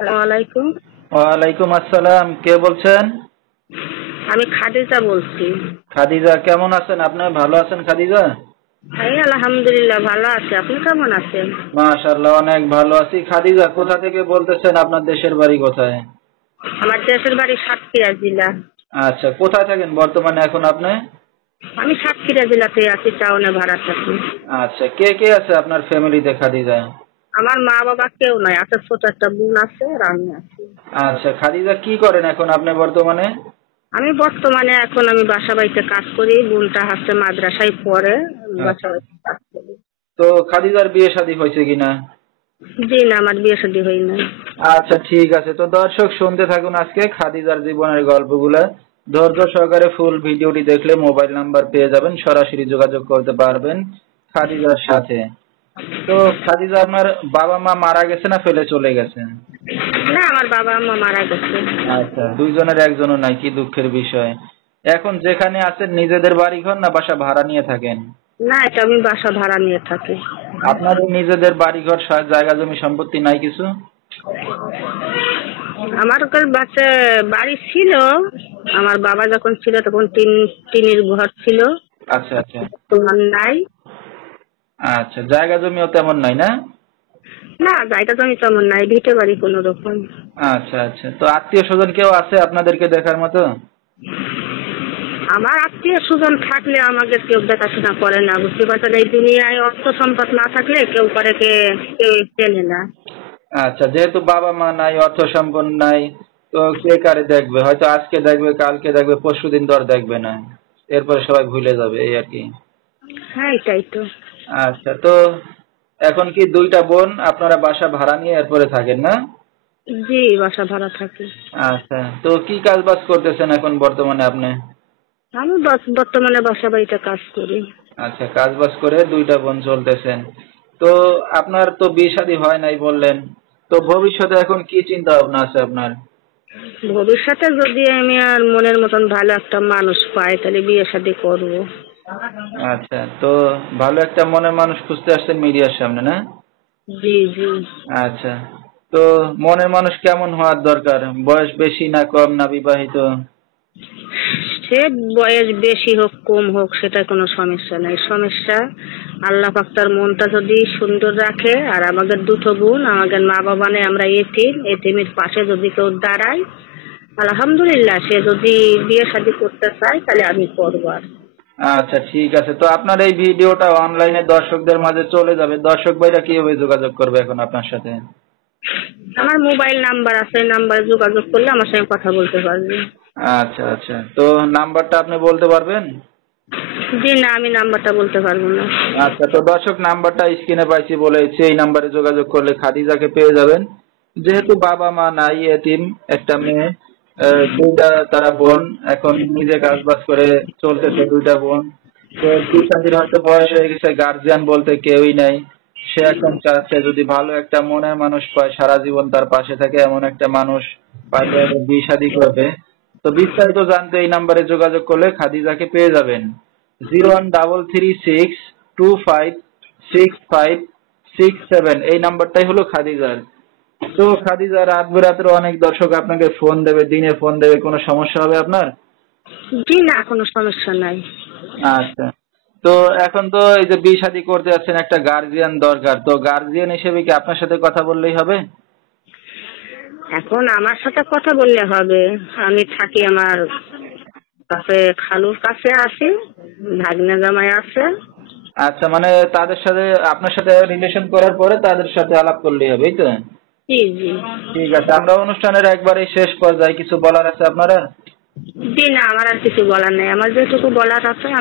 আসসালামু আলাইকুম। ওয়ালাইকুম আসসালাম। কে বলছেন? আমি খাদিজা বলছি। খাদিজা, কেমন আছেন আপনি? ভালো আছেন খাদিজা? এই আলহামদুলিল্লাহ ভালো আছি। আপনি কেমন আছেন? মাশাআল্লাহ, অনেক ভালো আছি। খাদিজা, কোথা থেকে বলতেছেন? আপনার দেশের বাড়ি কোথায়? আমার দেশের বাড়ি সাতক্ষীরা জেলা। আচ্ছা, কোথায় থাকেন বর্তমানে এখন আপনি? আমি সাতক্ষীরা জেলাতে আছি, টাউনে ভাড়া থাকি। আচ্ছা, কে কে আছে আপনার ফ্যামিলিতে খাদিজা? আমার মা বাবা কেউ নাই, আছে ছোট একটা বোন আছে আর আমি আছি। আচ্ছা খাদিজা, কি করেন এখন আপনি বর্তমানে? আমি বর্তমানে আমি বাসা বাড়িতে কাজ করি। বোনটা হচ্ছে মাদ্রাসায় পড়ে। আমি বাসা আচ্ছা, বাড়িতে কাজ করি। তো খাদিজার বিয়ে শাদী হয়েছে কিনা? জি না, আমার বিয়ে শাদী হয় নাই। আচ্ছা ঠিক আছে, তো দর্শক শুনতে থাকুন আজকে খাদিজার জীবনের গল্পগুলা। ধৈর্য সহকারে ফুল ভিডিওটি দেখলে মোবাইল নাম্বার পেয়ে যাবেন, সরাসরি যোগাযোগ করতে পারবেন খাদিজার সাথে। তো খাদিজা, আপনার বাবা মা মারা গেছে না ফেলে চলে গেছে? না, আমার বাবা মা মারা গেছে। আচ্ছা, দুইজনের একজনও নাই, কি দুঃখের বিষয়। এখন যেখানে আছেন নিজেদের বাড়ি ঘর না বাসা ভাড়া নিয়ে থাকেন? না, এটা আমি বাসা ভাড়া নিয়ে থাকি। আপনাদের নিজেদের বাড়ি ঘর জায়গা জমি সম্পত্তি নাই কিছু? আমার কাছে বাড়ি ছিল। আমার বাবা যখন ছিল তখন টিনের ঘর ছিল। আচ্ছা আচ্ছা। তোমার নাই। আচ্ছা, জায়গা জমিও তেমন নাই না? না, জায়গা জমি তেমন নাই, ভিটে বাড়ি কোনো রকম। আচ্ছা আচ্ছা, তো আত্মীয় স্বজন কেউ আছে আপনাদেরকে দেখার মতো? আমার আত্মীয় স্বজন থাকলে আমাকে কেউ দেখাশোনা করে না, বুঝতে পারছেন। এই দুনিয়ায় অর্থ সম্পদ না থাকলে কেউ করে কেউ চেনে না। আচ্ছা, যেহেতু বাবা মা নাই, অর্থ সম্পন্ন নাই, তো কে কারে দেখবে? হয়তো আজকে দেখবে, কালকে দেখবে, পরশুদিন তো আর দেখবে না। এরপরে সবাই ভুলে যাবে, এই আর কি। হ্যাঁ, এটাই তো। আচ্ছা, তো এখন কি দুইটা বোন আপনারা বাসা ভাড়া নিয়ে এরপরে থাকেন না? জি, বাসা ভাড়া থাকি। আচ্ছা, তো কি কাজ বাজ করতেছেন এখন বর্তমানে আপনি? আমি বর্তমানে বাসা বাড়িতে কাজ করি। আচ্ছা, কাজ বাজ করে দুইটা বোন চলতেছেন। তো আপনার তো বিয়ে শাদী হয় নাই বললেন, তো ভবিষ্যতে এখন কি চিন্তা ভাবনা আছে আপনার? ভবিষ্যতে যদি আমি আর মনের মতন ভালো একটা মানুষ পাই তাহলে বিয়ে শাদী করবো। আচ্ছা, তো ভালো একটা মনের মানুষ খুঁজতে আসছেন মিডিয়ার সামনে না? জি জি। আচ্ছা, তো মনের মানুষ কেমন হওয়ার দরকার? বয়স বেশি না কম না বিবাহিত? সে বয়স বেশি হোক কম হোক সেটা কোনো সমস্যা নাই। সমস্যা আল্লাহ পাক তার মনটা যদি সুন্দর রাখে। আর আমাদের দুটো বোন, আমাদের মা বাবা নেই, আমরা এতিম। এতিমের পাশে যদি কেউ দাঁড়ায় আলহামদুলিল্লাহ। সে যদি বিয়ে শাদী করতে চায় তাহলে আমি করবো। আর আচ্ছা ঠিক আছে, তো আপনার এই ভিডিওটা অনলাইনে দর্শকদের মাঝে চলে যাবে, দর্শক ভাইরা কিভাবে যোগাযোগ করবে এখন আপনার সাথে? আমার মোবাইল নাম্বার আছে, নাম্বারে যোগাযোগ করলে আমার সঙ্গে কথা বলতে পারবে। আচ্ছা আচ্ছা, তো নাম্বারটা আপনি বলতে পারবেন? জি না, আমি নাম্বারটা বলতে পারবো না। আচ্ছা, তো দর্শক নাম্বারটা স্ক্রিনে পাইছি বলে সেই নাম্বারে যোগাযোগ করলে খাদিজাকে পেয়ে যাবেন। যেহেতু বাবা মা নাই, এতিম একটা মেয়ে, দুইটা তারা বোন, এখন নিজে কাজ বাজ করে চলতেছে দুইটা বোন। তো বিয়ে হয়তো বয়স হয়ে গেছে, গার্জিয়ান বলতে কেউই নাই। সে এখন চাচ্ছে যদি ভালো একটা মনের মানুষ পায়, সারা জীবন তার পাশে থাকে এমন একটা মানুষ পাইলে বিয়ে শাদী করবে। তো বিস্তারিত জানতে এই নাম্বারে যোগাযোগ করলে খাদিজাকে পেয়ে যাবেন। 01336256567, এই নাম্বারটাই হলো খাদিজার। তো খাদিজা, রাত বেরাতের অনেক দর্শক আপনাকে ফোন দেবে, দিনে ফোন দেবে, কোনো সমস্যা হবে আপনার? জি না, কোনো সমস্যা নাই। আচ্ছা, তো এখন তো এই যে বিয়ে শাদী করতে যাচ্ছেন, একটা গার্জিয়ান দরকার, তো গার্জিয়ান হিসেবে কি আপনার সাথে কথা বললেই হবে? এখন আমার সাথে কথা বললে হবে? আমি থাকি আমার কাছে, খালুর কাছে আছি, ভাগ্নে জামাই আছে। আচ্ছা, মানে তাদের সাথে আপনার সাথে রিলেশন করার পরে তাদের সাথে আলাপ করলেই হবে, এই তো? জি জি। ঠিক আছে, আমরা অনুষ্ঠানের একবারেই শেষ পর্যায়ে কিছু বলার আছে আপনারা? জি না, আমার আর কিছু বলার নেই। আমার যেটুকু বলার আছে আমি